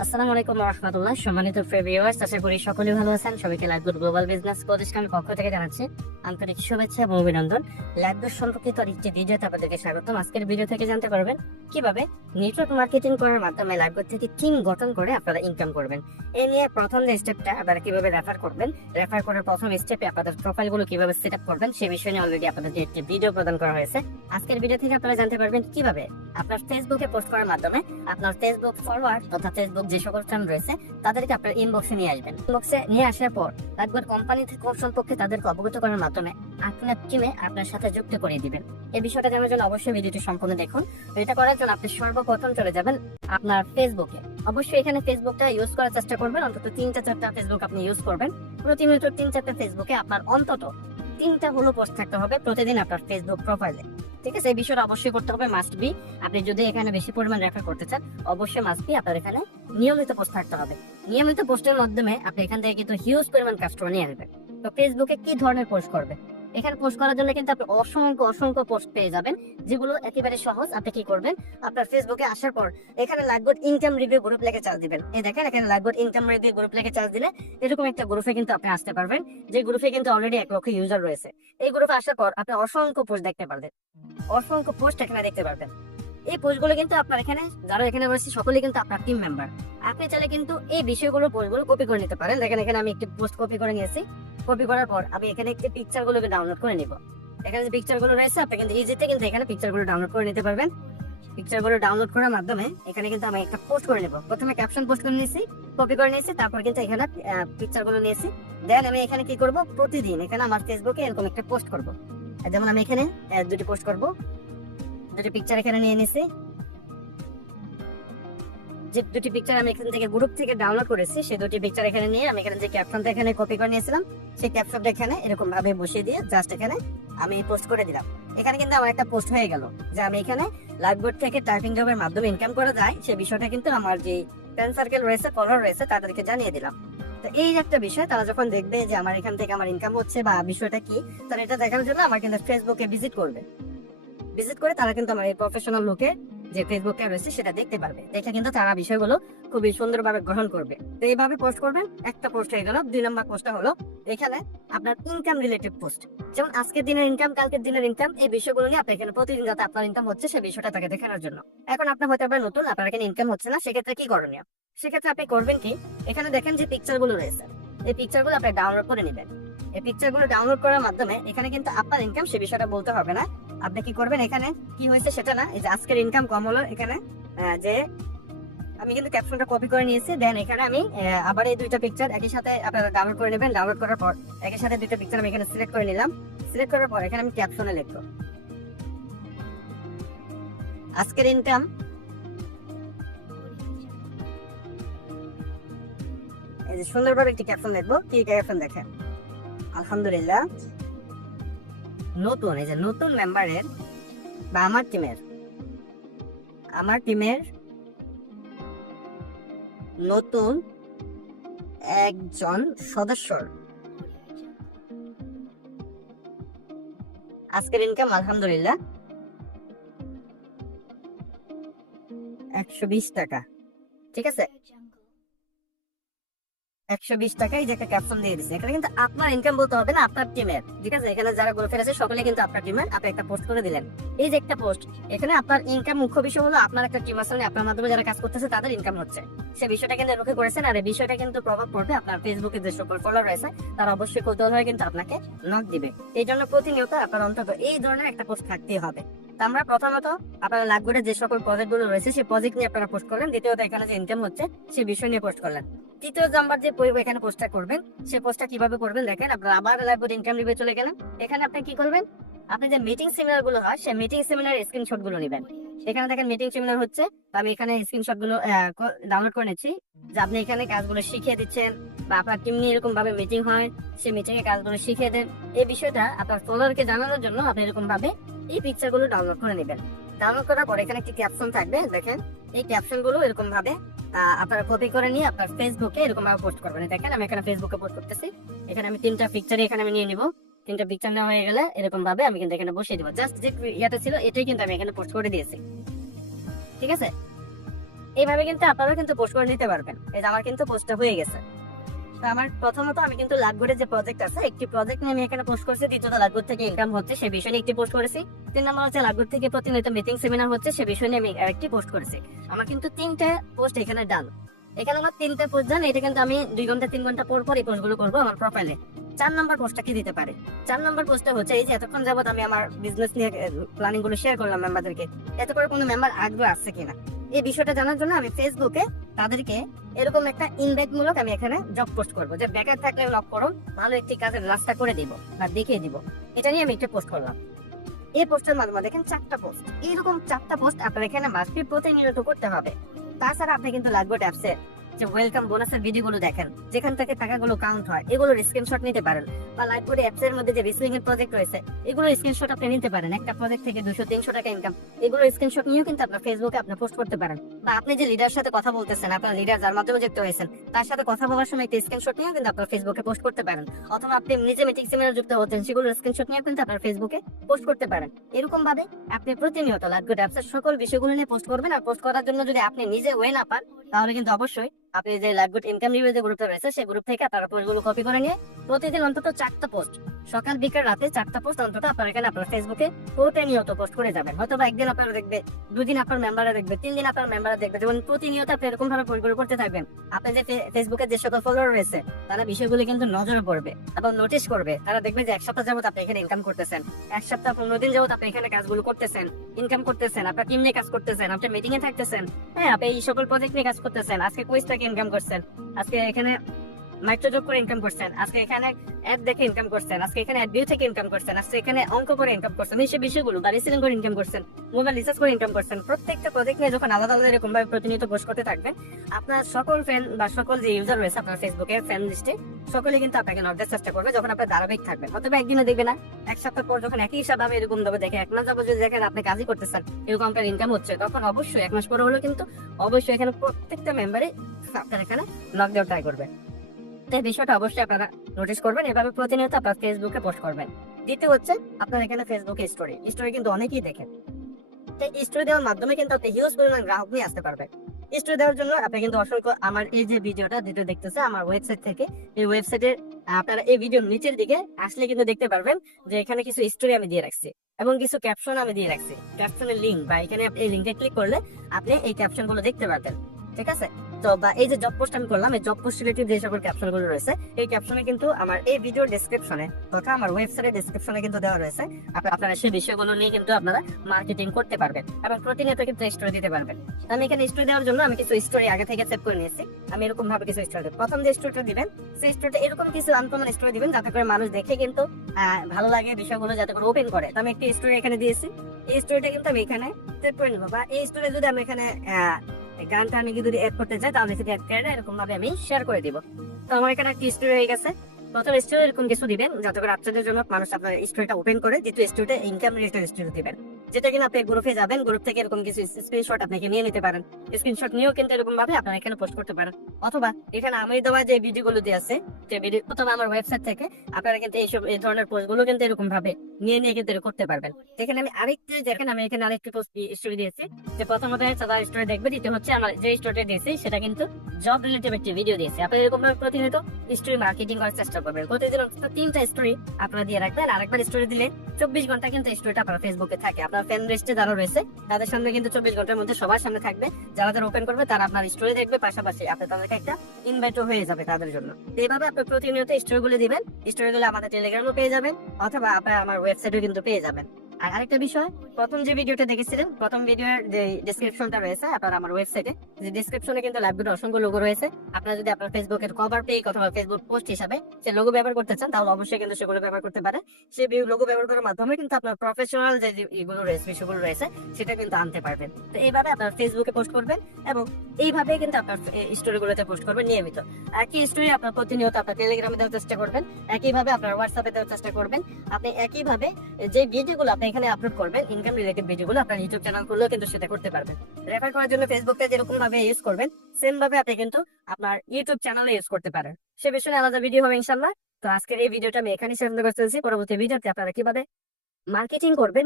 আসসালামু আলাইকুম ওয়া রাহমাতুল্লাহ। সম্মানিত ভিউয়ার্স, আশা করি সকলেই ভালো আছেন। সবাইকে লাইভগুড গ্লোবাল বিজনেস প্রতিষ্ঠানের পক্ষ থেকে জানাচ্ছি আন্তরিক শুভেচ্ছা এবং অভিনন্দন। লাইভগুড সম্পর্কিত আরেকটি ভিডিওতে আপনাদেরকে স্বাগতম। আজকের ভিডিও থেকে জানতে পারবেন কিভাবে নেটওয়ার্ক মার্কেটিং করার মাধ্যমে লাইভগুড থেকে টিম গঠন করে আপনারা ইনকাম করবেন। এই নিয়ে প্রথম যে স্টেপটা আপনারা কিভাবে রেফার করবেন, রেফার করার প্রথম স্টেপে আপনাদের প্রোফাইলগুলো কিভাবে সেট আপ করবেন সে বিষয়ে নিয়ে অলরেডি আপনাদেরকে একটি ভিডিও প্রদান করা হয়েছে। আজকের ভিডিও থেকে আপনারা জানতে পারবেন কিভাবে আপনার ফেসবুকে পোস্ট করার মাধ্যমে আপনার ফেসবুক ফলোয়ার তথা ফেসবুক যে সকল ফ্রেন্ড রয়েছে তাদেরকে আপনার ইনবক্সে নিয়ে আসবেন। ইনবক্সে নিয়ে আসার পর লাইভগুড কোম্পানি থেকে সম্পর্কে তাদেরকে অবগত করার মাধ্যমে আপনার টিমে আপনার সাথে যুক্ত করে দিবেন। এই বিষয়টা জানার জন্য অবশ্যই ভিডিওটি সম্পূর্ণ দেখুন। এটা করার জন্য আপনি সর্বপ্রথম চলে যাবেন আপনার ফেসবুকে। অবশ্যই এখানে ফেসবুকটা ইউজ করার চেষ্টা করবেন, অন্তত 3-4টা ফেসবুক আপনি ইউজ করবেন। প্রতিনিয়ত 3-4টা ফেসবুকে আপনার অন্তত 3টা হলো পোস্ট থাকতে হবে প্রতিদিন আপনার ফেসবুক প্রোফাইলে। ঠিক আছে, এই বিষয়টা অবশ্যই করতে হবে, মাস্ট বি। আপনি যদি এখানে বেশি পরিমাণ রেফার করতে চান অবশ্যই মাস্ট বি আপনার এখানে নিয়মিত পোস্ট থাকতে হবে। নিয়মিত পোস্টের মাধ্যমে আপনি এখান থেকে কিন্তু হিউজ পরিমাণ কাস্টমার নিয়ে আসবেন। তো ফেসবুকে কি ধরনের পোস্ট করবে, এখানে পোস্ট করার জন্য কিন্তু আপনি অসংখ্য পোস্ট পেয়ে যাবেন, যেগুলো একেবারে সহজ। আপনি কি করবেন, আপনার ফেসবুকে আসার পর এখানে লাইভগুড ইনকাম রিভিউ গ্রুপ লেগে চার্জ দিবেন। এই দেখেন এখানে লাইভগুড ইনকাম রিভিউ গ্রুপ লেগে চার্জ দিলে এরকম একটা গ্রুপে কিন্তু আপনি আসতে পারবেন, যে গ্রুপে কিন্তু অলরেডি 1 লক্ষ ইউজার রয়েছে। এই গ্রুপে আসার পর আপনি অসংখ্য পোস্ট দেখতে পারবেন, অসংখ্য পোস্ট এখানে দেখতে পারবেন। এই পোস্টগুলো কিন্তু আপনার এখানে যারা এখানে রয়েছে সকলেই কিন্তু আপনার টিম মেম্বার। আপনি চাইলে কিন্তু এই বিষয়গুলো পোস্টগুলো কপি করে নিতে পারেন। দেখেন এখানে আমি একটি পোস্ট কপি করে নিয়েছি। কপি করার পর আমি এখানে একটি পিকচার গুলোকে ডাউনলোড করে নিব। এখানে যে পিকচার গুলো রয়েছে আপনি কিন্তু ইজিতে কিন্তু এখানে পিকচার গুলো ডাউনলোড করে নিতে পারবেন। পিকচার গুলো ডাউনলোড করার মাধ্যমে এখানে কিন্তু আমি একটা পোস্ট করে নেব। প্রথমে ক্যাপশন পোস্ট করে নিয়েছি, কপি করে নিয়েছি, তারপর কিন্তু এখানে পিকচার গুলো নিয়েছি। দেন আমি এখানে কি করব, প্রতিদিন এখানে আমার ফেসবুকে এরকম একটা পোস্ট করব। যেমন আমি এখানে দুটি পোস্ট করব, দুটি পিকচার এখানে নিয়ে নিয়েছি। যে দুটি পিকচার আমি এখান থেকে গ্রুপ থেকে ডাউনলোড করেছি সেই দুটি পিকচার এখানে নিয়ে আমি এখানে যে ক্যাপশনটা এখানে কপি করে নিয়েছিলাম সেই ক্যাপশনটা এখানে এরকম ভাবে বসিয়ে দিয়ে জাস্ট এখানে আমি পোস্ট করে দিলাম। এখানে কিন্তু আমার একটা পোস্ট হয়ে গেল যে আমি এখানে লাইভবোর্ড থেকে টাইপিং জবের মাধ্যমে ইনকাম করা যায় সেই বিষয়টা কিন্তু আমার যে ফ্রেন্ড সার্কেল রয়েছে, ফলোয়ার রয়েছে তাদেরকে জানিয়ে দিলাম। তো এই একটা বিষয়, তারা যখন দেখবে যে আমার এখান থেকে আমার ইনকাম হচ্ছে বা বিষয়টা কি, তারা এটা দেখার জন্য আমার কিন্তু ফেসবুকে ভিজিট করবে। ভিজিট করে তারা কিন্তু আমার এই প্রফেশনাল লোকে যে ফেসবুকে রয়েছে সেটা দেখতে পারবে। দেখে কিন্তু তারা বিষয়গুলো খুবই সুন্দরভাবে গ্রহণ করবে। তো এইভাবে পোস্ট করবেন। একটা পোস্ট হয়ে গেল। 2 নম্বর পোস্টটা হলো এখানে আপনার ইনকাম রিলেটেড পোস্ট, যেমন আজকের দিনের ইনকাম, কালকের দিনের ইনকাম, এই বিষয়গুলো নিয়ে আপনি এখানে প্রতিদিন যাতে আপনার ইনকাম হচ্ছে সেই বিষয়টা তাকে দেখানোর জন্য। এখন আপনার হয়তো আবার নতুন, আপনার এখানে ইনকাম হচ্ছে না, সেক্ষেত্রে কি করণীয়? সেক্ষেত্রে আপনি করবেন কি, এখানে দেখেন যে পিকচার গুলো রয়েছে, এই পিকচার গুলো আপনি ডাউনলোড করে নেবেন। এই পিকচার গুলো ডাউনলোড করার মাধ্যমে এখানে কিন্তু আপনার ইনকাম সে বিষয়টা বলতে হবে না। আপনি কি করবেন, এখানে কি হয়েছে সেটা না, এই যে আজকের ইনকাম কম হলো, এখানে যে আমি কিন্তু ক্যাপশনটা কপি করে নিয়েছি। দেন এখানে আমি আবার এই দুইটা পিকচার একই সাথে আপনারা ডাউনলোড করে নেবেন। ডাউনলোড করার পর একই সাথে দুইটা পিকচার আমি এখানে সিলেক্ট করে নিলাম। সিলেক্ট করার পর এখানে আমি ক্যাপশনে লিখবো আজকের ইনকাম এই যে সুন্দরভাবে একটি ক্যাপশন লিখবো। কি ক্যাপশন দেখেন, আলহামদুলিল্লাহ নতুন, এই যে নতুন মেম্বারের বা আমার টিমের নতুন একজন সদস্যর আজকের ইনকাম আলহামদুলিল্লাহ 120 টাকা। ঠিক আছে, 120 টাকা, এই যে একটা ক্যাপশন দিয়ে দিচ্ছে। এখানে কিন্তু আপনার ইনকাম বলতে হবে না, আপনার টিমের। ঠিক আছে, এখানে যারা গ্রুপে আছে সকলে কিন্তু আপনার টিমের। আপনি একটা পোস্ট করে দিলেন, এই যে একটা পোস্ট, এখানে আপনার ইনকাম মুখ্য বিষয় হলো আপনার একটা টিম আসলে আপনার মাধ্যমে যারা কাজ করতেছে তাদের ইনকাম হচ্ছে, সে বিষয়টা কিন্তু লক্ষ্য করেছেন। আর এই বিষয়টা কিন্তু প্রভাব পড়বে আপনার ফেসবুকে যে সকল ফলোয়ার রয়েছে তারা অবশ্যই কৌতূহল হয়ে কিন্তু আপনাকে নক দিবে। এই জন্য প্রতিনিয়ত আপনার অন্তত এই ধরনের একটা পোস্ট থাকতেই হবে। তো আমরা প্রথমত আপনারা লাইভবোর্ডে যে সকল প্রজেক্ট গুলো রয়েছে সেই প্রজেক্ট নিয়ে আপনারা পোস্ট করলেন। দ্বিতীয়ত এখানে যে ইনকাম হচ্ছে সেই বিষয় নিয়ে পোস্ট করলেন। তৃতীয় নাম্বার যে এখানে পোস্টটা করবেন সেই পোস্টটা কিভাবে করবেন দেখেন। আপনারা আবার লাইভবোর্ড ইনকাম রিভিউ চলে গেলেন। এখানে আপনি কি করবেন, আপনি যে মিটিং সেমিনার গুলো হয় সেই মিটিং সেমিনার স্ক্রিনশট গুলো নেবেন। এখানে দেখেন মিটিং সেমিনার হচ্ছে, তো আমি এখানে স্ক্রিনশট গুলো ডাউনলোড করে নিচ্ছি, যে আপনি এখানে কাজগুলো শিখিয়ে দিচ্ছেন বা আপনার টিম নিয়ে এরকম ভাবে মিটিং হয় সেই মিটিং এ কাজগুলো শিখিয়ে দেন। এই বিষয়টা আপনার ফলোয়ারকে জানানোর জন্য আপনি এরকম ভাবে এই পিকচার গুলো ডাউনলোড করে নেবেন। ডাউনলোড করার পর এখানে একটি ক্যাপশন থাকবে, দেখেন এই ক্যাপশন গুলো এরকম ভাবে আপনারা কপি করে নিয়ে আপনার ফেসবুকে এরকম ভাবে পোস্ট করবেন। দেখেন আমি এখানে ফেসবুকে পোস্ট করতেছি। এখানে আমি 3টা পিকচার এখানে আমি নিয়ে নিব। 3টা পিকচার নেওয়া হয়ে গেলে এরকম ভাবে আমি কিন্তু এখানে বসিয়ে দিব। জাস্ট যে ইয়াটা ছিল এটাই কিন্তু আমি এখানে পোস্ট করে দিয়েছি। ঠিক আছে, এইভাবে কিন্তু আপনারা কিন্তু পোস্ট করে নিতে পারবেন। এই যে আমার কিন্তু পোস্টটা হয়ে গেছে। তো আমার প্রথমত আমি কিন্তু লাভগুড়ের যে প্রজেক্ট আছে, একটি প্রজেক্ট নিয়ে আমি এখানে পোস্ট করছি। দ্বিতীয়ত লাভগুড় থেকে ইনকাম হচ্ছে সে বিষয় নিয়ে একটি পোস্ট করেছি। 3 নম্বর হচ্ছে লাভগুড় থেকে প্রতিনিয়ত মিটিং সেমিনার হচ্ছে সে বিষয় নিয়ে আমি আরেকটি পোস্ট করেছি। আমার কিন্তু 3টে পোস্ট এখানে ডান। এখানে আমার 3টে পোস্ট ডান। এটা কিন্তু আমি 2 ঘন্টা 3 ঘন্টা পর পর এই পোস্টগুলো করবো আমার প্রোফাইলে। 4 নম্বর পোস্টটা কি দিতে পারে? 4 নম্বর পোস্টটা হচ্ছে এই যে এতক্ষণ যাবত আমি আমার বিজনেস নিয়ে প্ল্যানিং গুলো শেয়ার করলাম মেম্বারদেরকে, এতে করে কোনো মেম্বার আগ্রহ আসছে কিনা এই বিষয়টা জানার জন্য আমি ফেসবুকে তাদেরকে এরকম একটা ইনভাইট মূলক আমি এখানে জব পোস্ট করবো যে বেকার থাকলে লক করো, ভালো একটি কাজের রাস্তা করে দিব বা দেখিয়ে দিব। এটা নিয়ে আমি একটা পোস্ট করলাম। এই পোস্টের মাধ্যমে দেখেন 4টা পোস্ট, এইরকম 4টা পোস্ট আপনার এখানে মাস্ট প্রতিনিয়ত করতে হবে। তাছাড়া আপনি কিন্তু লাভগুড অ্যাপসে যে ওয়েলকাম বোনাসের ভিডিওগুলো দেখেন, যেখান থেকে টাকাগুলো কাউন্ট হয়, এগুলোর স্ক্রিনশট নিতে পারেন। বা লাভগুড অ্যাপস এর মধ্যে যে রিসিভিং এর প্রজেক্ট রয়েছে, এগুলোর স্ক্রিনশট আপনি নিতে পারেন। একটা প্রজেক্ট থেকে 200-300 টাকা ইনকাম, এগুলোর স্ক্রিনশট নিয়েও কিন্তু আপনার ফেসবুকে আপনি পোস্ট করতে পারেন। বা আপনি যে লিডার সাথে কথা বলতেছেন, আপনার লিডার যার মাধ্যমে যুক্ত হয়েছেন, তার সাথে কথা বলার সময় একটা স্ক্রিনশট নিয়েও কিন্তু আপনার ফেসবুকে পোস্ট করতে পারেন। অথবা আপনি নিজে মিটিং সেমিনার যুক্ত হচ্ছেন, সেগুলোর স্ক্রিনশট নিয়ে কিন্তু আপনার ফেসবুকে পোস্ট করতে পারেন। এরকম ভাবে আপনি প্রতিনিয়ত লাভগুড অ্যাপস এর সকল বিষয়গুলো নিয়ে পোস্ট করবেন। আর পোস্ট করার জন্য যদি আপনি নিজে ওয়ে না পান, তাহলে কিন্তু অবশ্যই আপনি যে লাভগুড ইনকাম রিভিউ যে গ্রুপটা রয়েছে, সেই গ্রুপ থেকে আপনারা পোস্টগুলো কপি করে নিয়ে প্রতিদিন অন্তত 4টা পোস্ট, সকাল বিকাল রাতে 4টা পোস্ট অন্তত আপনার এখানে আপনার ফেসবুকে প্রতিনিয়ত পোস্ট করে যাবেন। হয়তো বা একদিন আপনারা দেখবে, 2 দিন আপনার মেম্বাররা দেখবে, 3 দিন আপনার মেম্বাররা দেখবে। যেমন প্রতিনিয়ত আপনি এরকম ভাবে পোস্ট করতে থাকবেন, আপনার যে ফেসবুকে যে সকল ফলোয়ার রয়েছে তারা বিষয়গুলো কিন্তু নজরে পড়বে এবং নোটিশ করবে। তারা দেখবে যে 1 সপ্তাহ যাবত আপনি এখানে ইনকাম করতেছেন, 1 সপ্তাহ 15 দিন যাবত আপনি এখানে কাজগুলো করতেছেন, ইনকাম করতেছেন, আপনার টিম নিয়ে কাজ করতেছেন, আপনি মিটিং এ থাকতেছেন, হ্যাঁ আপনি এই সকল প্রজেক্ট নিয়ে কাজ করতেছেন, আজকে কুইজ থেকে ইনকাম করছেন, আজকে এখানে মাইক্রোজব করে ইনকাম করছেন, আজকে এখানে অ্যাড দেখে ইনকাম করছেন, আজকে এখানে অ্যাড ভিউ থেকে ইনকাম করছেন, আজকে এখানে অঙ্ক করে ইনকাম করছেন, এই বিষয়গুলো বা রিসেলিং করে ইনকাম করছেন, মোবাইল রিচার্জ করে ইনকাম করছেন। প্রত্যেকটা প্রজেক্ট নিয়ে যখন আলাদা আলাদা এরকম ভাবে প্রতিনিয়ত পোস্ট করতে থাকবেন, আপনার সকল ফ্রেন্ড বা সকল যে ইউজার রয়েছে আপনার ফেসবুকের ফ্রেন্ড লিস্টে, সকলে কিন্তু আপনাকে নক দেওয়ার চেষ্টা করবে যখন আপনি ধারাবাহিক থাকবেন। অথবা একদিনে দেখবে না, 1 সপ্তাহ পর যখন একই হিসাব ভাবে এরকম ভাবে দেখে 1 মাস যাবত যদি দেখেন আপনি কাজই করতেছেন, এরকম আপনার ইনকাম হচ্ছে, তখন অবশ্যই 1 মাস পরে হলেও কিন্তু অবশ্যই এখানে প্রত্যেকটা মেম্বারে আপনার এখানে নক দেওয়ার ট্রাই করবে। এই বিষয়টা অবশ্যই আপনারা নোটিস করবেন। এভাবে প্রতিনিয়ত আপনার ফেসবুকে পোস্ট করবেন। দ্বিতীয় হচ্ছে আপনার এখানে ফেসবুকে স্টোরি কিন্তু অনেকেই দেখেন। তো স্টোরি দেওয়ার মাধ্যমে কিন্তু আপনি হিউজ পরিমাণ গ্রাহক নিয়ে আসতে পারবেন। স্টোরি দেওয়ার জন্য আপনি কিন্তু অসংখ্য, আমার এই যে ভিডিওটা যেটা দেখতেছে আমার ওয়েবসাইট থেকে, এই ওয়েবসাইটে আপনারা এই ভিডিওর নিচের দিকে আসলে কিন্তু দেখতে পারবেন যে এখানে কিছু স্টোরি আমি দিয়ে রাখছি এবং কিছু ক্যাপশন আমি দিয়ে রাখছি। ক্যাপশনের লিঙ্ক বা এখানে এই লিঙ্কে ক্লিক করলে আপনি এই ক্যাপশন গুলো দেখতে পারবেন। ঠিক আছে? তো বা এই যে জব পোস্ট আমি করলাম, এই জব পোস্ট রিলেটেড যে সকল ক্যাপশন গুলো রয়েছে, এই ক্যাপশনে কিন্তু আমার এই ভিডিওর ডেসক্রিপশনে তথা আমার ওয়েবসাইটের ডেসক্রিপশনে কিন্তু দেওয়া রয়েছে। আপনারা সেই বিষয়গুলো নিয়ে কিন্তু আপনারা মার্কেটিং করতে পারবেন এবং প্রতিনিয়ত কিন্তু স্টোরি দিতে পারবেন। আমি এখানে স্টোরি দেওয়ার জন্য আমি কিছু স্টোরি আগে থেকে সেভ করে নিয়েছি। আমি এরকম ভাবে কিছু স্টোরি দেব। প্রথম যে স্টোরিটা দিবেন, সেই স্টোরিটা এরকম কিছু আনকমন স্টোরি দিবেন যাতে করে মানুষ দেখে কিন্তু ভালো লাগে, বিষয়গুলো যাতে করে ওপেন করে। তো আমি একটি স্টোরি এখানে দিয়েছি। এই স্টোরিটা কিন্তু আমি এখানে সেভ করে নেবো। বা এই স্টোরি যদি আমি এখানে গানটা আমি যদি অ্যাড করতে চাই, তাহলে সেটা অ্যাড করে এরকম ভাবে আমি শেয়ার করে দিব। তো আমার এখানে একটা স্টোরি হয়ে গেছে। প্রথম স্টোরি এরকম কিছু দিবেন যাতে করে আপনাদের জন্য মানুষ আপনার স্টোরিটা ওপেন করে। দ্বিতীয় স্টোরিটা ইনকাম রিলেটেড স্টোরি দিবেন, যেটা কিনা আপনি গ্রুপে যাবেন, গ্রুপ থেকে এরকম কিছু স্ক্রিনশট আপনাকে নিয়ে নিতে পারেন। স্ক্রিনশট নিয়েও কিন্তু এরকম ভাবে আপনারা এখানে পোস্ট করতে পারেন। অথবা এখানে আমি দেওয়া যে ভিডিওগুলো দিয়ে আছে, যে ভিডিও অথবা আমার ওয়েবসাইট থেকে আপনারা কিন্তু এই ধরনের পোস্টগুলো কিন্তু এরকম ভাবে নিয়ে কিন্তু করতে পারবেন। এখানে আমি আরেকটি দেখেন, আমি এখানে আরেকটি পোস্ট স্টোরি দিয়েছি যে প্রথমত সবার স্টোরি দেখবে, দ্বিতীয় হচ্ছে আমার যে স্টোরিটা দিয়েছি সেটা কিন্তু জব রিলেটেড একটি ভিডিও দিয়েছি। আপনারা এরকম ভাবে প্রতিনিয়ত স্টোরি মার্কেটিং করার চেষ্টা করবেন। প্রতিদিন 3টা স্টোরি আপনারা দিয়ে রাখবেন। আরেকবার স্টোরি দিলে 24 ঘন্টা কিন্তু স্টোরিটা আপনার ফেসবুকে থাকে। আপনার ফ্যান লিস্টে যারা রয়েছে তাদের সামনে কিন্তু 24 ঘন্টার মধ্যে সবার সামনে থাকবে। যারা যারা ওপেন করবে তারা আপনার স্টোরি দেখবে, পাশাপাশি আপনি তাদেরকে একটা ইনভাইটও হয়ে যাবে তাদের জন্য। এইভাবে আপনি প্রতিনিয়ত স্টোরিগুলো দিবেন। স্টোরিগুলো আমাদের টেলিগ্রামে পেয়ে যাবেন অথবা আপনার আমার ওয়েবসাইটে কিন্তু পেয়ে যাবেন। আর আরেকটা বিষয়, প্রথম যে ভিডিওটা দেখেছিলেন, প্রথম ভিডিওর যে ডেসক্রিপশনটা রয়েছে আপনার আমার ওয়েবসাইটে, যে ডেসক্রিপশনে কিন্তু লাইভগুলোর অসংখ্য লোগো রয়েছে। আপনারা যদি আপনার ফেসবুকের কভার পেজ অথবা ফেসবুক পোস্ট হিসাবে সে লোগো ব্যবহার করতে চান, তাহলে অবশ্যই কিন্তু সেগুলো ব্যবহার করতে পারেন। সেই লোগো ব্যবহার করার মাধ্যমে কিন্তু আপনার প্রফেশনাল যে এগুলো রয়েছে, বিষয়গুলো রয়েছে, সেটা কিন্তু আনতে পারবেন। তো এইভাবে আপনার ফেসবুকে পোস্ট করবেন এবং এইভাবে কিন্তু আপনার স্টোরিগুলোতে পোস্ট করবেন নিয়মিত। একই স্টোরি আপনার প্রতিনিয়ত আপনার টেলিগ্রামে দেওয়ার চেষ্টা করবেন, একইভাবে আপনার হোয়াটসঅ্যাপে দেওয়ার চেষ্টা করবেন। আপনি একইভাবে যে ভিডিওগুলো আপনি এখানে আপলোড করবেন, ইনকাম রিলেটেড ভিডিওগুলো আপনার ইউটিউব চ্যানেল খুললেও কিন্তু সেটা করতে পারবেন। রেফার করার জন্য ফেসবুকটা যেরকম ভাবে ইউজ করবেন, সেম ভাবে আপনি কিন্তু আপনার ইউটিউব চ্যানেলে ইউজ করতে পারেন। সে বিষয়ে আলাদা ভিডিও হবে ইনশাআল্লাহ। তো আজকের এই ভিডিওটা আমি এখানে শেষ করতেছি। পরবর্তী ভিডিওতে আপনারা কিভাবে মার্কেটিং করবেন